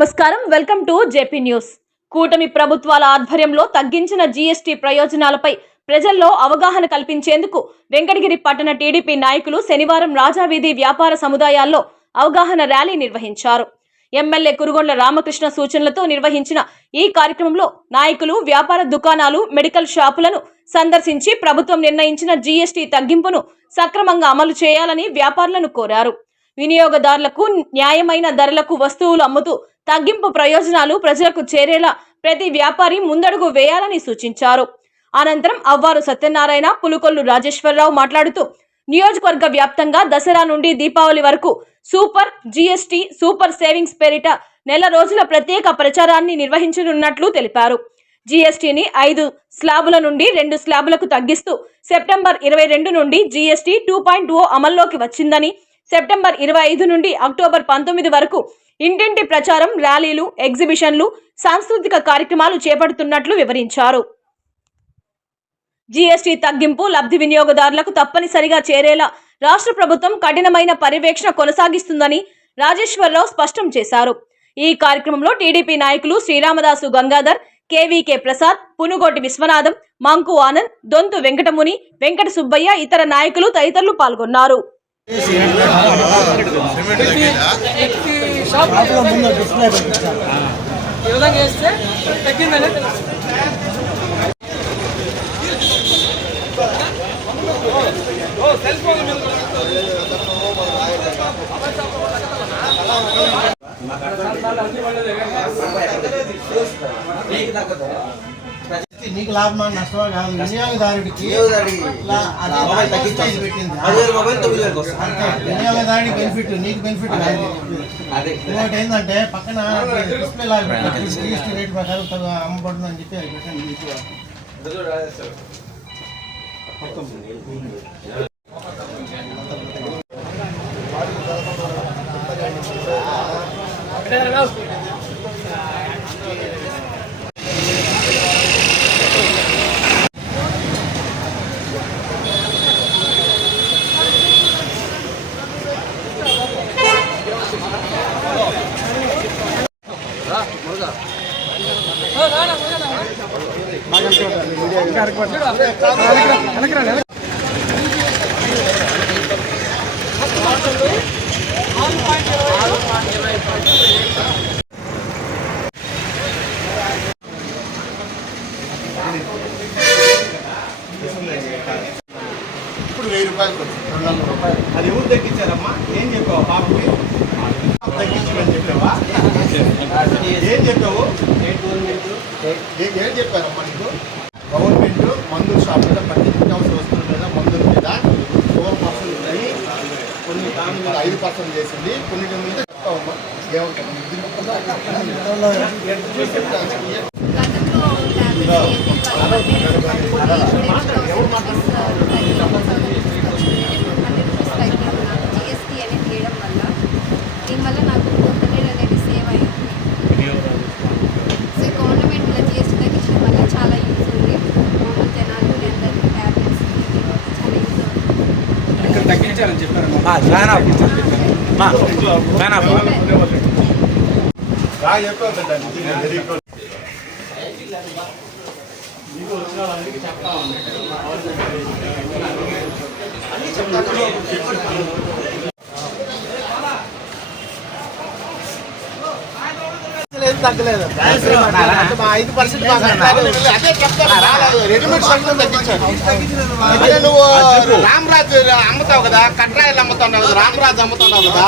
నమస్కారం. Welcome to JP news. కూటమి ప్రభుత్వాల ఆధ్వర్యంలో తగ్గించిన జీఎస్టీ ప్రయోజనాలపై ప్రజల్లో అవగాహన కల్పించేందుకు వెంకటగిరి పట్టణ టీడీపీ నాయకులు శనివారం రాజావీధి వ్యాపార సముదాయాల్లో అవగాహన ర్యాలీ నిర్వహించారు. ఎమ్మెల్యే కురుగొండ్ల రామకృష్ణ సూచనలతో నిర్వహించిన ఈ కార్యక్రమంలో నాయకులు వ్యాపార దుకాణాలు మెడికల్ షాపులను సందర్శించి ప్రభుత్వం నిర్ణయించిన జీఎస్టీ తగ్గింపును సక్రమంగా అమలు చేయాలని వ్యాపారులను కోరారు. వినియోగదారులకు న్యాయమైన ధరలకు వస్తువులు అమ్ముతూ తగ్గింపు ప్రయోజనాలు ప్రజలకు చేరేలా ప్రతి వ్యాపారి ముందడుగు వేయాలని సూచించారు. అనంతరం అవ్వారు సత్యనారాయణ పులుకొల్లు రాజేశ్వరరావు మాట్లాడుతూ నియోజకవర్గ వ్యాప్తంగా దసరా నుండి దీపావళి వరకు సూపర్ జీఎస్టీ సూపర్ సేవింగ్స్ పేరిట నెల రోజుల ప్రత్యేక ప్రచారాన్ని నిర్వహించనున్నట్లు తెలిపారు. జీఎస్టీని ఐదు స్లాబుల నుండి రెండు స్లాబులకు తగ్గిస్తూ సెప్టెంబర్ ఇరవై రెండు నుండి జీఎస్టీ టూ పాయింట్ ఓ అమల్లోకి వచ్చిందని సెప్టెంబర్ ఇరవై ఐదు నుండి అక్టోబర్ పంతొమ్మిది వరకు ఇంటింటి ప్రచారం ర్యాలీలు ఎగ్జిబిషన్లు సాంస్కృతిక కార్యక్రమాలు చేపడుతున్నట్లు వివరించారు. జీఎస్టీ తగ్గింపు లబ్ధి వినియోగదారులకు తప్పనిసరిగా చేరేలా రాష్ట్ర ప్రభుత్వం కఠినమైన పర్యవేక్షణ కొనసాగిస్తుందని రాజేశ్వరరావు స్పష్టం చేశారు. ఈ కార్యక్రమంలో టీడీపీ నాయకులు శ్రీరామదాసు గంగాధర్ కేవీకే ప్రసాద్ పునుగోటి విశ్వనాథం మంకు ఆనంద్ దొంతు వెంకటముని వెంకట సుబ్బయ్య ఇతర నాయకులు తదితరులు పాల్గొన్నారు. ఈ విధంగా వేస్తే తగ్గిందని నీకు లాభమా? నష్టమా? కాదు. వినియోగదారుడికి వినియోగదారుడికి బెనిఫిట్ నీకు బెనిఫిట్ కాదు ఇంకోటి ఏంటంటే పక్కన డిస్ప్లే లాగా. జీఎస్టీ రేట్ ప్రకారం తగ్గ అమ్మబడుతుంది అని చెప్పి అది ఇప్పుడు వెయ్యి రూపాయలు రెండు వందల రూపాయలు. అది ఎవరు తగ్గించారమ్మా ఏం చెప్పావు పాపకి? తగ్గించమని చెప్పావా? ఏం చెప్పావు? ఏ- ఏం చెప్పారమ్మా నీకు? గవర్నమెంట్ మందుల షాప్ మీద ప్రతి వస్తువుల మీద మందుల మీద ఫోర్ పర్సెంట్ ఉన్నాయి. కొన్ని దాని మీద ఐదు పర్సెంట్ చేసింది. కొన్నిటి మీద చెప్తావమ్మా. ఏమంటారు జిఎస్టీ అనేది తీయడం వల్ల దీనివల్ల నాకు అనేది సేవ్ అయింది సో గవర్నమెంట్ ఇలా జిఎస్టీ తగ్గించడం వల్ల చాలా యూజ్ ఉంది మామూలు జనాలు అందరికీ ట్యాబ్లెట్స్ చాలా యూజ్ అవుతుంది ఇక్కడ తగ్గించాలని చెప్పారు వచ్చిన వాళ్ళందరికీ చెప్తా తగ్గలేదు మా ఐదు పర్సెంట్ అదే చెప్తాను రెడీమేడ్ షర్ట్లు తగ్గించాను అదే నువ్వు రామరాజు అమ్ముతావు కదా కట్రాయలు అమ్ముతున్నావు కదా రామరాజు అమ్ముతున్నావు కదా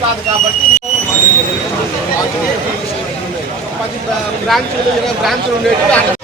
కాదు కాబట్టి పది బ్రాంచ్లు ఇరవై బ్రాంచ్లు ఉండేవి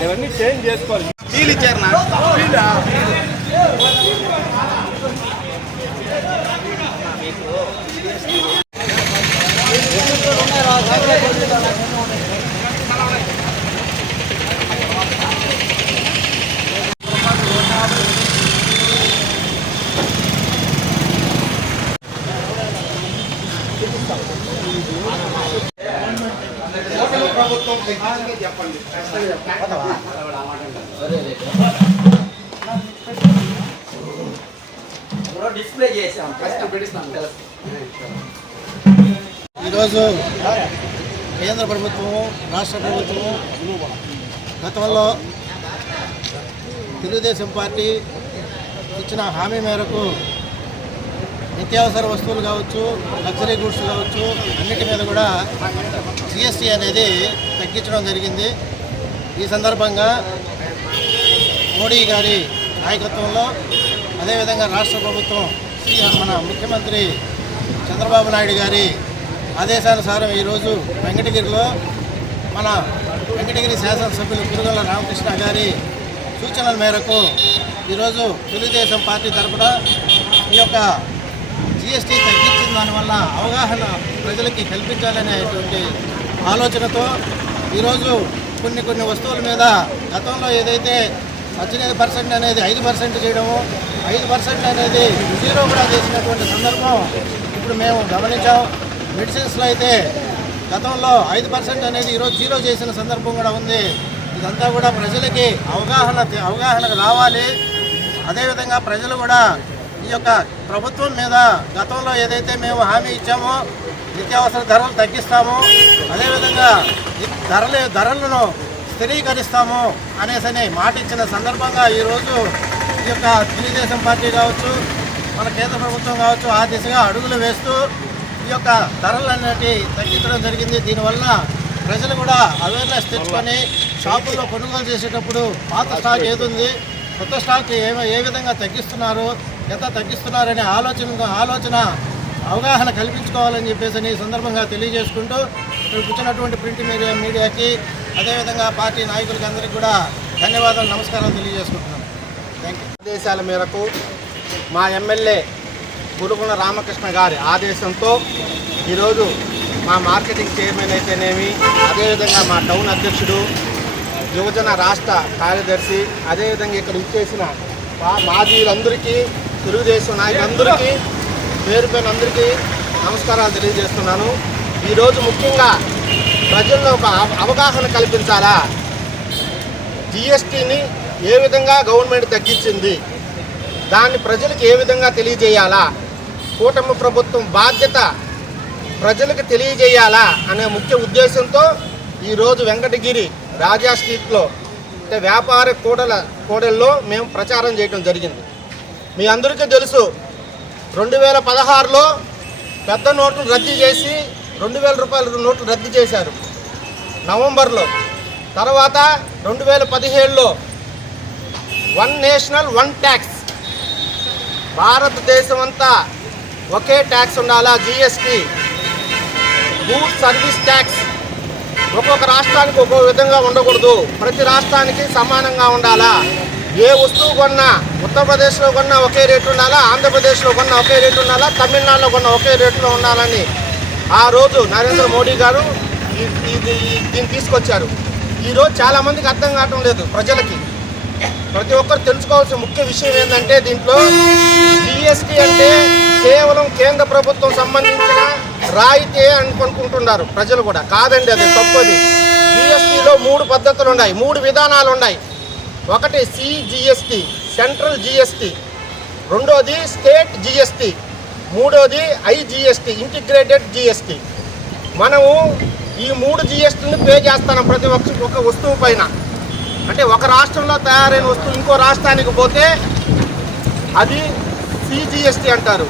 అవన్నీ చేంజ్ చేసుకోవాలి. వీలు ఇచ్చారు డిస్ప్లే చేసాం ఈరోజు కేంద్ర ప్రభుత్వము రాష్ట్ర ప్రభుత్వము గతంలో తెలుగుదేశం పార్టీ ఇచ్చిన హామీ మేరకు నిత్యావసర వస్తువులు కావచ్చు లగ్జరీ గూడ్స్ కావచ్చు అన్నిటి మీద కూడా జిఎస్టీ అనేది తగ్గించడం జరిగింది. ఈ సందర్భంగా మోడీ గారి నాయకత్వంలో అదేవిధంగా రాష్ట్ర ప్రభుత్వం శ్రీ మన ముఖ్యమంత్రి చంద్రబాబు నాయుడు గారి ఆదేశానుసారం ఈరోజు వెంకటగిరిలో మన వెంకటగిరి శాసనసభ్యులు కురుగల రామకృష్ణ గారి సూచనల మేరకు ఈరోజు తెలుగుదేశం పార్టీ తరపున ఈ యొక్క జిఎస్టీ తగ్గించిన దానివల్ల అవగాహన ప్రజలకి కల్పించాలనేటువంటి ఆలోచనతో ఈరోజు కొన్ని కొన్ని వస్తువుల మీద గతంలో ఏదైతే పద్దెనిమిది పర్సెంట్ అనేది ఐదు పర్సెంట్ చేయడము ఐదు పర్సెంట్ అనేది జీరో కూడా చేసినటువంటి సందర్భం ఇప్పుడు మేము గమనించాం. మెడిసిన్స్లో అయితే గతంలో ఐదు పర్సెంట్ అనేది ఈరోజు జీరో చేసిన సందర్భం కూడా ఉంది. ఇదంతా కూడా ప్రజలకి అవగాహన అవగాహన రావాలి. అదేవిధంగా ప్రజలు కూడా ఈ యొక్క ప్రభుత్వం మీద గతంలో ఏదైతే మేము హామీ ఇచ్చామో నిత్యావసర ధరలు తగ్గిస్తాము. అదేవిధంగా ధరలు ధరలను స్థిరీకరిస్తాము అనేసని మాట ఇచ్చిన సందర్భంగా ఈరోజు ఈ యొక్క తెలుగుదేశం పార్టీ కావచ్చు మన కేంద్ర ప్రభుత్వం కావచ్చు ఆ దిశగా అడుగులు వేస్తూ ఈ యొక్క ధరలు అనేవి తగ్గించడం జరిగింది. దీనివల్ల ప్రజలు కూడా అవేర్నెస్ తెచ్చుకొని షాపుల్లో కొనుగోలు చేసేటప్పుడు పాత స్టాక్ ఏది ఉంది కొత్త స్టాక్ ఏ ఏ విధంగా తగ్గిస్తున్నారు ఎంత తగ్గిస్తున్నారనే ఆలోచన ఆలోచన అవగాహన కల్పించుకోవాలని చెప్పేసి ఈ సందర్భంగా తెలియజేసుకుంటూ ఇక్కడ కూర్చున్నటువంటి ప్రింట్ మీడియా మీడియాకి అదేవిధంగా పార్టీ నాయకులకి అందరికీ కూడా ధన్యవాదాలు నమస్కారాలు తెలియజేసుకుంటున్నాను థ్యాంక్ యూ ఆదేశాల మేరకు మా ఎమ్మెల్యే గురుగుణ రామకృష్ణ గారి ఆదేశంతో ఈరోజు మా మార్కెటింగ్ చైర్మన్ అయితేనేమి అదేవిధంగా మా టౌన్ అధ్యక్షుడు యువజన రాష్ట్ర కార్యదర్శి అదేవిధంగా ఇక్కడ ఇచ్చేసిన మా మాజీలందరికీ తెలుగుదేశం నాయకులందరికీ పేరు పేరు అందరికీ నమస్కారాలు తెలియజేస్తున్నాను. ఈరోజు ముఖ్యంగా ప్రజల్లో ఒక అవ- అవగాహన కల్పించాలా? జిఎస్టీని ఏ విధంగా గవర్నమెంట్ తగ్గించింది? దాన్ని ప్రజలకు ఏ విధంగా తెలియజేయాలా? కూటమి ప్రభుత్వం బాధ్యత ప్రజలకు తెలియజేయాలా అనే ముఖ్య ఉద్దేశంతో ఈరోజు వెంకటగిరి రాజా స్ట్రీట్లో అంటే వ్యాపార కూడల కూడల్లో మేము ప్రచారం చేయడం జరిగింది. మీ అందరికీ తెలుసు రెండు వేల పదహారులో పెద్ద నోట్లు రద్దు చేసి రెండు వేల రూపాయల నోట్లు రద్దు చేశారు. నవంబర్లో. తర్వాత రెండు వేల పదిహేడులో వన్ నేషనల్ వన్ ట్యాక్స్. భారతదేశం అంతా ఒకే ట్యాక్స్ ఉండాలా? జిఎస్టి. Good service tax. ఒక్కొక్క రాష్ట్రానికి ఒక్కొక్క విధంగా ఉండకూడదు. ప్రతి రాష్ట్రానికి సమానంగా ఉండాలా? ఏ వస్తువు కొన్నా ఉత్తరప్రదేశ్లో కొన్నా ఒకే రేటు ఉండాలా? ఆంధ్రప్రదేశ్లో కొన్నా ఒకే రేటు ఉండాలా? తమిళనాడులో కొన్నా ఒకే రేటులో ఉండాలని ఆ రోజు నరేంద్ర మోడీ గారు ఈ- ఇది దీన్ని తీసుకొచ్చారు. ఈరోజు చాలామందికి అర్థం కావటం లేదు ప్రజలకి. ప్రతి ఒక్కరు తెలుసుకోవాల్సిన ముఖ్య విషయం ఏంటంటే దీంట్లో జిఎస్టీ అంటే కేవలం కేంద్ర ప్రభుత్వం సంబంధించిన రాయితీ అనుకుంటున్నారు ప్రజలు కూడా. కాదండి అది తప్పది. జిఎస్టీలో మూడు పద్ధతులు ఉన్నాయి మూడు విధానాలు ఉన్నాయి. ఒకటి సిజిఎస్టి సెంట్రల్ జిఎస్టి రెండోది స్టేట్ జిఎస్టి మూడోది ఐజిఎస్టి ఇంటిగ్రేటెడ్ జిఎస్టి మనము ఈ మూడు జిఎస్టీని పే చేస్తాను ప్రతి ఒక్క ఒక వస్తువు పైన. అంటే ఒక రాష్ట్రంలో తయారైన వస్తువు ఇంకో రాష్ట్రానికి పోతే అది సిజిఎస్టీ అంటారు.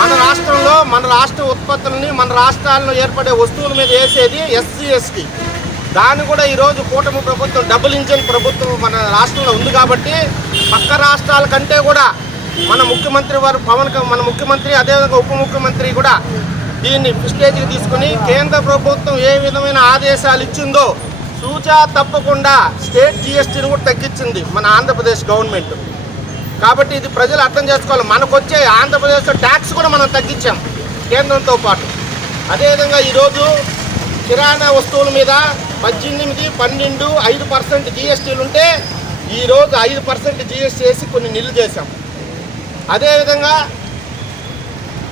మన రాష్ట్రంలో మన రాష్ట్ర ఉత్పత్తులని మన రాష్ట్రాల్లో ఏర్పడే వస్తువుల మీద వేసేది ఎస్జిఎస్టీ దాన్ని కూడా ఈరోజు కూటమి ప్రభుత్వం డబుల్ ఇంజన్ ప్రభుత్వం మన రాష్ట్రంలో ఉంది కాబట్టి పక్క రాష్ట్రాల కంటే కూడా మన ముఖ్యమంత్రి వారు పవన్ క- మన ముఖ్యమంత్రి అదేవిధంగా ఉప ముఖ్యమంత్రి కూడా దీన్ని స్టేజ్కి తీసుకుని కేంద్ర ప్రభుత్వం ఏ విధమైన ఆదేశాలు ఇచ్చిందో సూచా తప్పకుండా స్టేట్ జిఎస్టీని కూడా తగ్గించింది మన ఆంధ్రప్రదేశ్ గవర్నమెంట్. కాబట్టి ఇది ప్రజలు అర్థం చేసుకోవాలి. మనకు వచ్చే ఆంధ్రప్రదేశ్లో ట్యాక్స్ కూడా మనం తగ్గించాం కేంద్రంతో పాటు. అదేవిధంగా ఈరోజు కిరాణా వస్తువుల మీద పద్దెనిమిది పన్నెండు ఐదు పర్సెంట్ జిఎస్టీలు ఉంటే ఈరోజు ఐదు పర్సెంట్ జిఎస్టీ వేసి కొన్ని నిల్లు చేశాం. అదేవిధంగా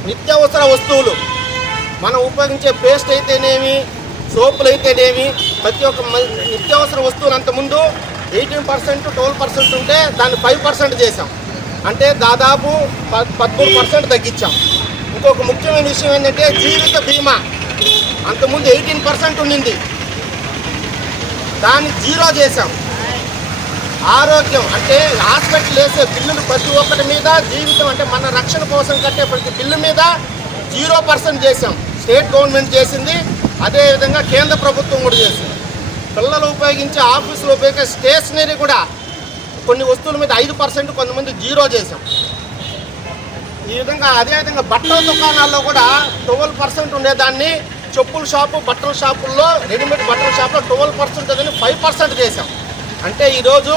నిత్యావసర వస్తువులు మనం ఉపయోగించే పేస్ట్ అయితేనేమి సోపులు అయితేనేమి ప్రతి ఒక్క నిత్యావసర వస్తువులు అంతకుముందు ఎయిటీన్ పర్సెంట్ ట్వెల్వ్ పర్సెంట్ ఉంటే దాన్ని ఫైవ్ పర్సెంట్ చేసాం అంటే దాదాపు ప పదమూడు పర్సెంట్ తగ్గించాం. ఇంకొక ముఖ్యమైన విషయం ఏంటంటే జీవిత బీమా. అంతకుముందు ఎయిటీన్ పర్సెంట్ ఉండింది. దాన్ని జీరో చేశాం. ఆరోగ్యం అంటే హాస్పిటల్ వేసే బిల్లులు ప్రతి ఒక్కటి మీద జీవితం అంటే మన రక్షణ కోసం కట్టే ప్రతి బిల్లు మీద జీరో పర్సెంట్ చేసాం స్టేట్ గవర్నమెంట్ చేసింది. అదేవిధంగా కేంద్ర ప్రభుత్వం కూడా చేసింది. పిల్లలు ఉపయోగించే ఆఫీసులో ఉపయోగించే స్టేషనరీ కూడా కొన్ని వస్తువుల మీద ఐదు పర్సెంట్ కొంతమంది జీరో చేశాం. ఈ విధంగా అదేవిధంగా బట్టల దుకాణాల్లో కూడా ట్వెల్వ్ పర్సెంట్ ఉండేదాన్ని. చెప్పుల షాపు బట్టల షాపుల్లో రెడీమేడ్ బట్టల షాపులో ట్వెల్వ్ పర్సెంట్ అదని ఫైవ్ పర్సెంట్ చేసాం అంటే ఈరోజు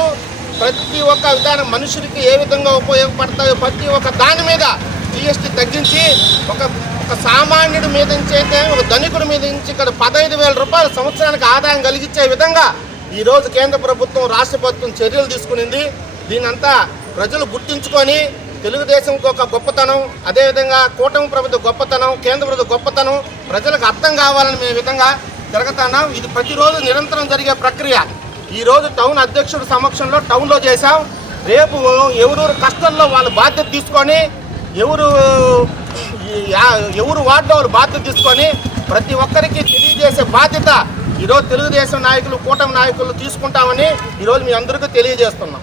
ప్రతి ఒక్క విధానం మనుషులకి ఏ విధంగా ఉపయోగపడతాయో ప్రతి ఒక్క దాని మీద జిఎస్టీ తగ్గించి ఒక ఒక సామాన్యుడి మీద నుంచి అయితే ఒక ధనికుడి మీద నుంచి ఇక్కడ పదహైదు వేల రూపాయల సంవత్సరానికి ఆదాయం కలిగించే విధంగా ఈరోజు కేంద్ర ప్రభుత్వం రాష్ట్ర ప్రభుత్వం చర్యలు తీసుకునింది. దీనంతా ప్రజలు గుర్తించుకొని తెలుగుదేశం ఒక గొప్పతనం అదేవిధంగా కూటమి ప్రభుత్వ గొప్పతనం కేంద్ర ప్రభుత్వ గొప్పతనం ప్రజలకు అర్థం కావాలని మేము విధంగా జరుగుతున్నాం ఇది ప్రతిరోజు నిరంతరం జరిగే ప్రక్రియ. ఈరోజు టౌన్ అధ్యక్షుడు సమక్షంలో టౌన్లో చేశాం. రేపు ఎవరు కష్టంలో వాళ్ళ బాధ్యత తీసుకొని ఎవరు ఎవరు వార్డులో వాళ్ళు బాధ్యత తీసుకొని ప్రతి ఒక్కరికి తెలియజేసే బాధ్యత ఈరోజు తెలుగుదేశం నాయకులు కూటమి నాయకులు తీసుకుంటామని ఈరోజు మీ అందరికీ తెలియజేస్తున్నాం.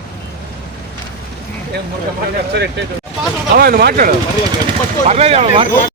మాట్లాడు. పర్లేదు మాట్లాడు